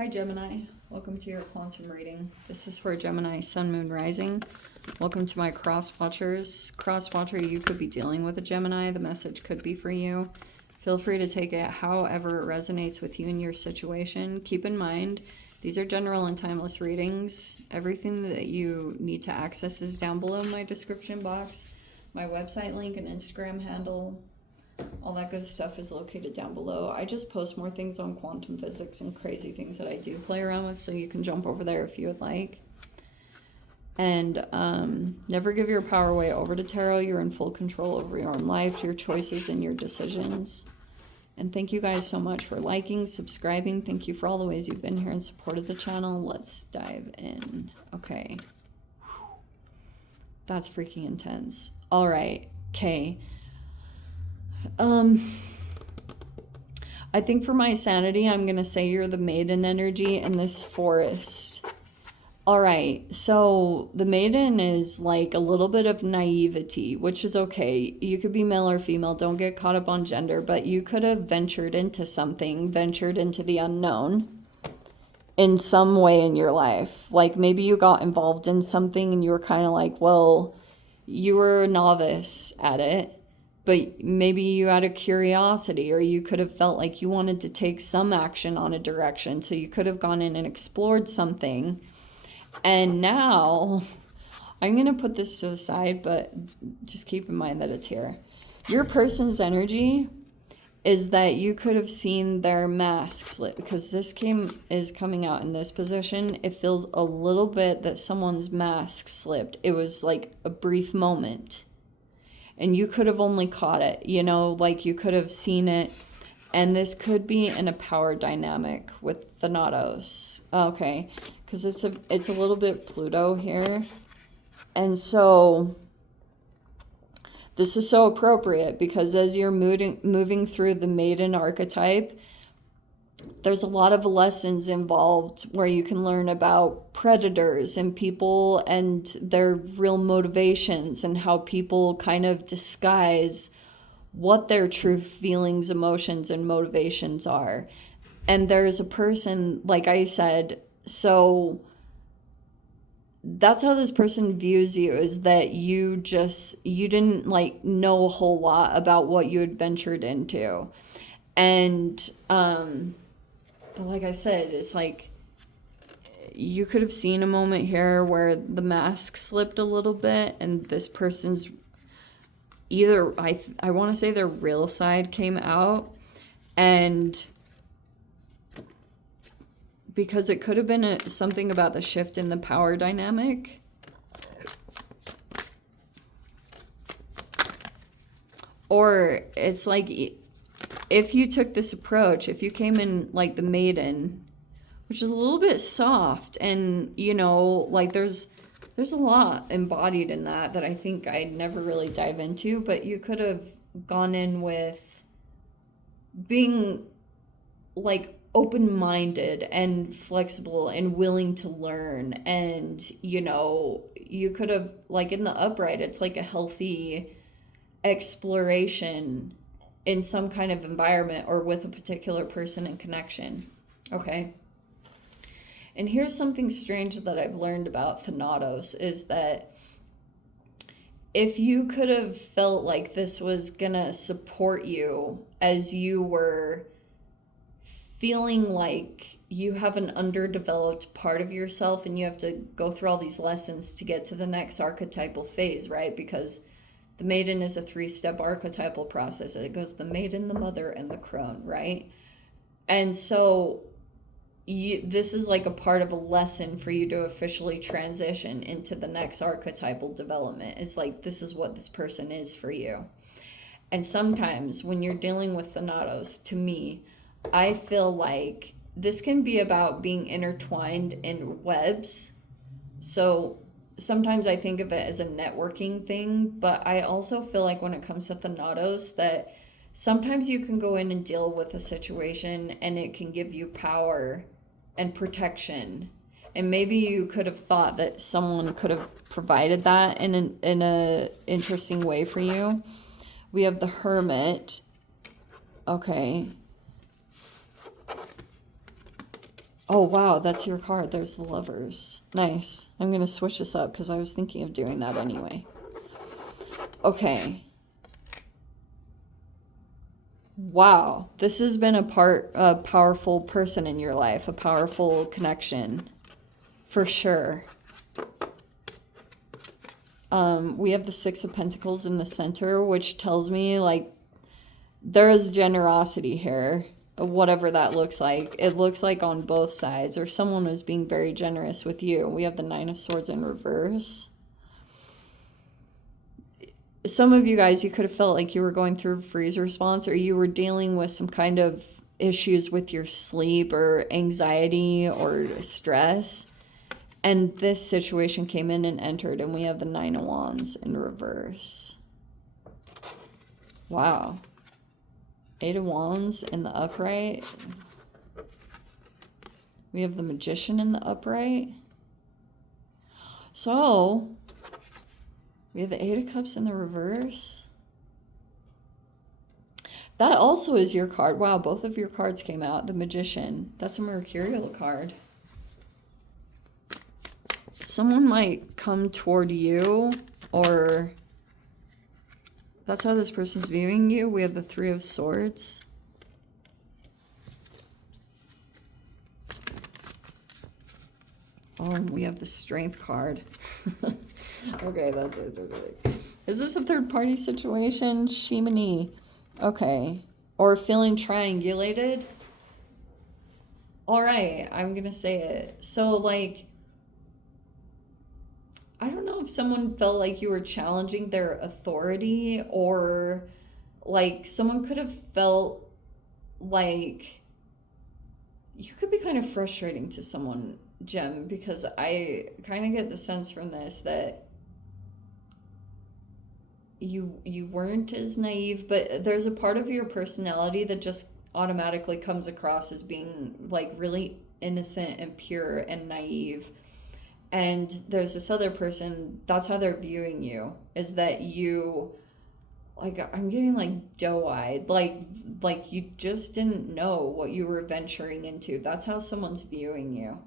Hi Gemini, welcome to your quantum reading. This is for Gemini Sun, Moon, Rising. Welcome to my cross watchers. Cross watcher, you could be dealing with a Gemini. The message could be for you. Feel free to take it however it resonates with you in your situation. Keep in mind, these are general and timeless readings. Everything that you need to access is down below in my description box. My website link and Instagram handle, all that good stuff is located down below. I just post more things on quantum physics and crazy things that I do play around with, so you can jump over there if you would like. And never give your power away over to tarot. You're in full control over your own life, your choices, and your decisions. And thank you guys so much for liking, subscribing. Thank you for all the ways you've been here and supported the channel. Let's dive in. Okay. That's freaking intense. All right. Okay. I think for my sanity, I'm going to say you're the maiden energy in this forest. All right. So the maiden is like a little bit of naivety, which is okay. You could be male or female. Don't get caught up on gender, but you could have ventured into something, ventured into the unknown in some way in your life. Like maybe you got involved in something and you were kind of like, well, you were a novice at it. But maybe you had a curiosity, or you could have felt like you wanted to take some action on a direction. So you could have gone in and explored something. And now, I'm going to put this to the side, but just keep in mind that it's here. Your person's energy is that you could have seen their mask slip, because this is coming out in this position. It feels a little bit that someone's mask slipped. It was like a brief moment. And you could have only caught it, you know, like you could have seen it. And this could be in a power dynamic with Thanatos. Okay, because it's a little bit Pluto here. And so this is so appropriate because as you're moving through the maiden archetype, there's a lot of lessons involved where you can learn about predators and people and their real motivations and how people kind of disguise what their true feelings, emotions, and motivations are. And there's a person, like I said, so that's how this person views you, is that you didn't like know a whole lot about what you had ventured into. And, but like I said, it's like you could have seen a moment here where the mask slipped a little bit and this person's either, I want to say their real side came out, and because it could have been something about the shift in the power dynamic. Or it's like, if you took this approach, if you came in like the maiden, which is a little bit soft, and you know, like there's a lot embodied in that I think I'd never really dive into, but you could have gone in with being like open-minded and flexible and willing to learn. And you know, you could have, like in the upright, it's like a healthy exploration in some kind of environment or with a particular person in connection. Okay. And here's something strange that I've learned about Thanatos, is that if you could have felt like this was gonna support you as you were feeling like you have an underdeveloped part of yourself and you have to go through all these lessons to get to the next archetypal phase, right? Because the maiden is a 3-step archetypal process. It goes the maiden, the mother, and the crone, right? And so this is like a part of a lesson for you to officially transition into the next archetypal development. It's like, this is what this person is for you. And sometimes when you're dealing with Thanatos, to me, I feel like this can be about being intertwined in webs. So sometimes I think of it as a networking thing, but I also feel like when it comes to Thanatos, that sometimes you can go in and deal with a situation and it can give you power and protection. And maybe you could have thought that someone could have provided that in a interesting way for you. We have the Hermit. Okay. Oh, wow, that's your card. There's the Lovers. Nice. I'm going to switch this up because I was thinking of doing that anyway. Okay. Wow. This has been a powerful person in your life, a powerful connection. For sure. We have the Six of Pentacles in the center, which tells me, like, there is generosity here. Whatever that looks like. It looks like on both sides, or someone was being very generous with you. We have the Nine of Swords in reverse. Some of you guys, you could have felt like you were going through a freeze response, or you were dealing with some kind of issues with your sleep or anxiety or stress. And this situation came in and entered, and we have the Nine of Wands in reverse. Wow. Eight of Wands in the upright. We have the Magician in the upright. So, we have the Eight of Cups in the reverse. That also is your card. Wow, both of your cards came out. The Magician. That's a mercurial card. Someone might come toward you, or that's how this person's viewing you. We have the Three of Swords. Oh, and we have the Strength card. Okay, that's it. Is this a third-party situation? Shimini. Okay. Or feeling triangulated? All right, I'm going to say it. So, like, I don't know if someone felt like you were challenging their authority, or like someone could have felt like you could be kind of frustrating to someone, Gem, because I kind of get the sense from this that you weren't as naive, but there's a part of your personality that just automatically comes across as being like really innocent and pure and naive. And there's this other person, that's how they're viewing you, is that you, like, I'm getting like doe-eyed, like you just didn't know what you were venturing into. That's how someone's viewing you.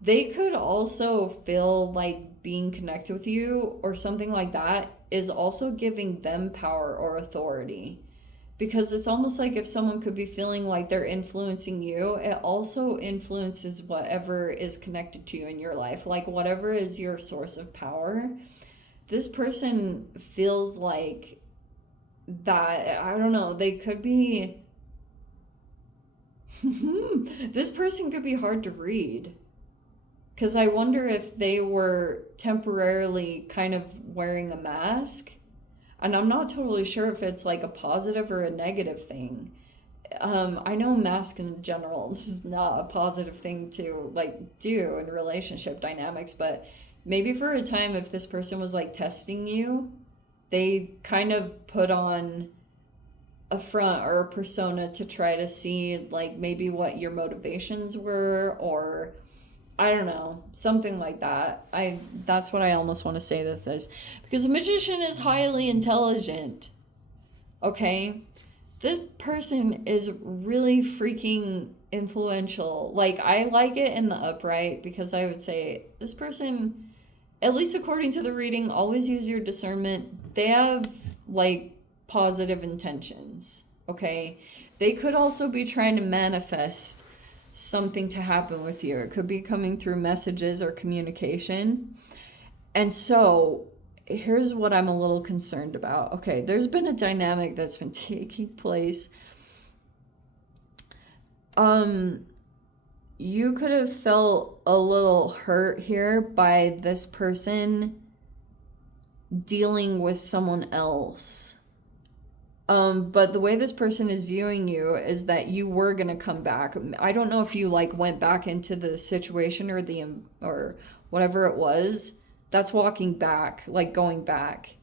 They could also feel like being connected with you or something like that is also giving them power or authority. Because it's almost like if someone could be feeling like they're influencing you, it also influences whatever is connected to you in your life. Like whatever is your source of power, this person feels like that, I don't know, they could be, this person could be hard to read. Because I wonder if they were temporarily kind of wearing a mask. And I'm not totally sure if it's like a positive or a negative thing. I know mask in general, this is not a positive thing to like do in relationship dynamics, but maybe for a time if this person was like testing you, they kind of put on a front or a persona to try to see like maybe what your motivations were, or I don't know, something like that. That's what I almost want to say that this, because a magician is highly intelligent. Okay? This person is really freaking influential. Like, I like it in the upright because I would say this person, at least according to the reading, always use your discernment. They have like positive intentions. Okay? They could also be trying to manifest something to happen with you. It could be coming through messages or communication. And so here's what I'm a little concerned about. Okay, there's been a dynamic that's been taking place. You could have felt a little hurt here by this person dealing with someone else. But the way this person is viewing you is that you were going to come back. I don't know if you like went back into the situation or whatever it was. That's walking back, like going back.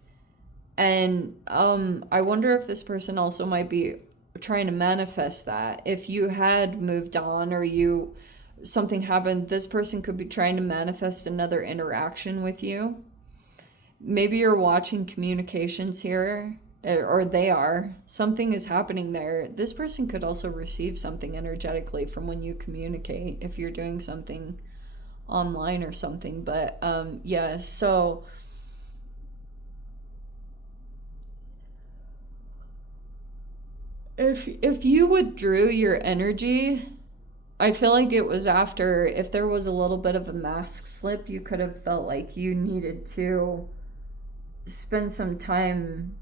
And I wonder if this person also might be trying to manifest that. If you had moved on or something happened, this person could be trying to manifest another interaction with you. Maybe you're watching communications here. or they are. Something is happening there. This person could also receive something energetically from when you communicate if you're doing something online or something. But yeah, so if you withdrew your energy, I feel like it was after, if there was a little bit of a mask slip, you could have felt like you needed to spend some time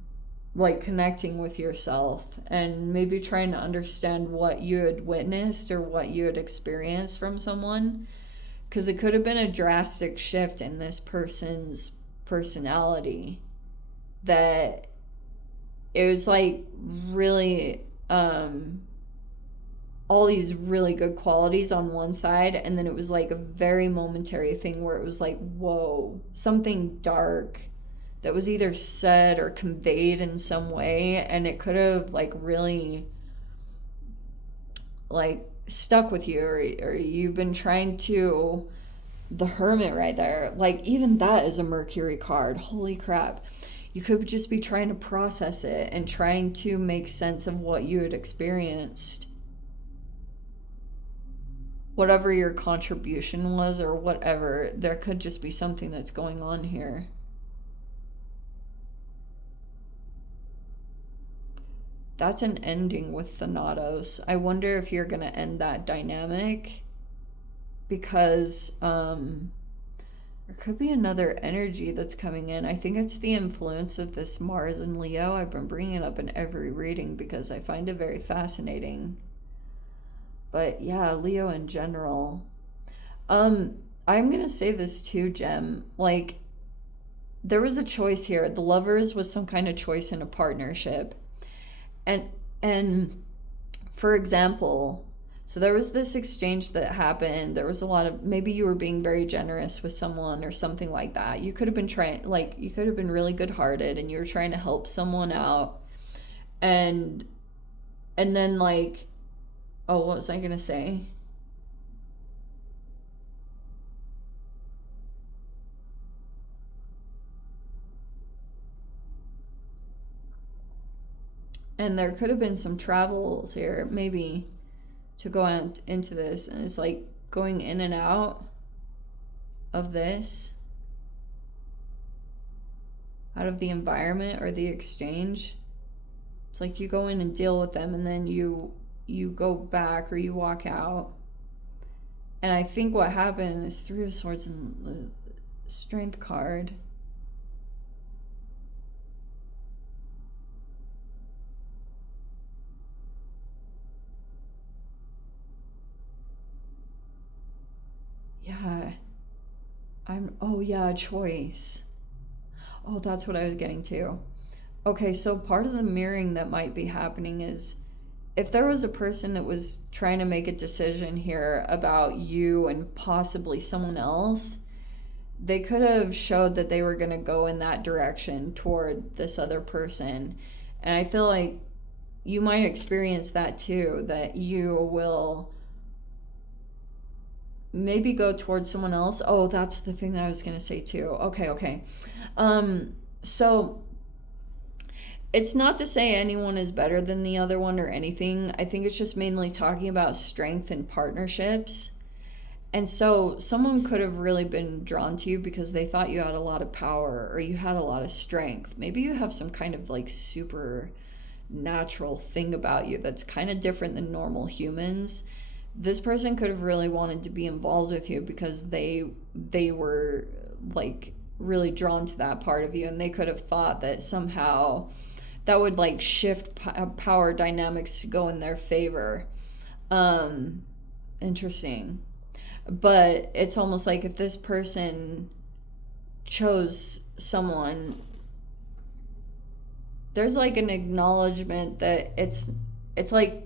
like connecting with yourself and maybe trying to understand what you had witnessed or what you had experienced from someone, because it could have been a drastic shift in this person's personality that it was like really all these really good qualities on one side, and then it was like a very momentary thing where it was like, whoa, something dark that was either said or conveyed in some way, and it could have like really like stuck with you, or you've been trying to, the Hermit right there, like even that is a Mercury card, holy crap. You could just be trying to process it and trying to make sense of what you had experienced, whatever your contribution was or whatever. There could just be something that's going on here. That's an ending with Thanatos. I wonder if you're going to end that dynamic, because there could be another energy that's coming in. I think it's the influence of this Mars and Leo. I've been bringing it up in every reading because I find it very fascinating. But yeah, Leo in general. I'm going to say this too, Gem. Like, there was a choice here. The Lovers was some kind of choice in a partnership. And for example, so there was this exchange that happened. There was a lot of, maybe you were being very generous with someone or something like that. You could have been trying, like, you could have been really good-hearted and you were trying to help someone out. And then like, oh, what was I going to say? And there could have been some travels here, maybe, to go out into this. And it's like going in and out of this, out of the environment or the exchange. It's like you go in and deal with them, and then you go back or you walk out. And I think what happened is Three of Swords and the Strength card. Yeah. Oh yeah, choice. Oh, that's what I was getting to. Okay, so part of the mirroring that might be happening is if there was a person that was trying to make a decision here about you and possibly someone else, they could have showed that they were going to go in that direction toward this other person. And I feel like you might experience that too, that you will maybe go towards someone else. Oh, that's the thing that I was going to say too. Okay. So it's not to say anyone is better than the other one or anything. I think it's just mainly talking about strength and partnerships. And so someone could have really been drawn to you because they thought you had a lot of power or you had a lot of strength. Maybe you have some kind of like super natural thing about you that's kind of different than normal humans. This person could have really wanted to be involved with you because they were like really drawn to that part of you, and they could have thought that somehow that would like shift power dynamics to go in their favor. Interesting. But it's almost like if this person chose someone, there's like an acknowledgement that it's like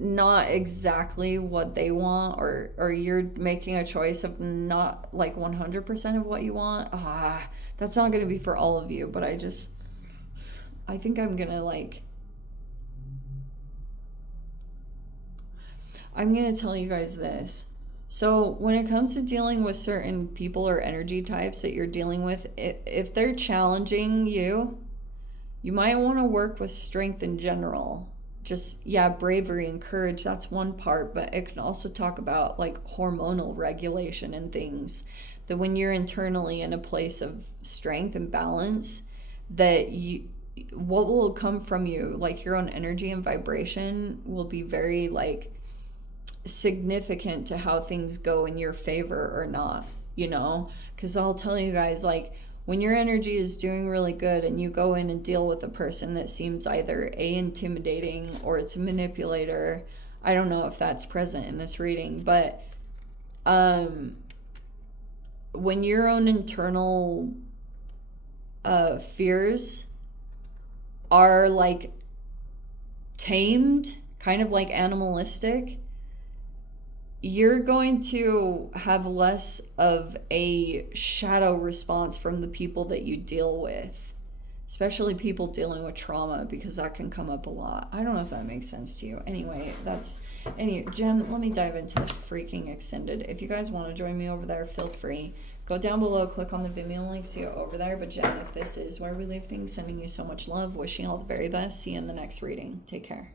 not exactly what they want, or you're making a choice of not like 100% of what you want. That's not going to be for all of you, but I think I'm going to tell you guys this. So when it comes to dealing with certain people or energy types that you're dealing with, if they're challenging you, You might want to work with strength in general. Just, yeah, bravery and courage, that's one part, but it can also talk about like hormonal regulation and things. That when you're internally in a place of strength and balance, that what will come from you, like your own energy and vibration, will be very like significant to how things go in your favor or not, you know? Because I'll tell you guys, like, when your energy is doing really good and you go in and deal with a person that seems either intimidating or it's a manipulator, I don't know if that's present in this reading, but when your own internal fears are like tamed, kind of like animalistic, you're going to have less of a shadow response from the people that you deal with, especially people dealing with trauma, because that can come up a lot. I don't know if that makes sense to you. Anyway, Jem, let me dive into the freaking extended. If you guys want to join me over there, feel free. Go down below, click on the Vimeo link, see it over there. But Jen, if this is where we leave things, sending you so much love, wishing you all the very best. See you in the next reading. Take care.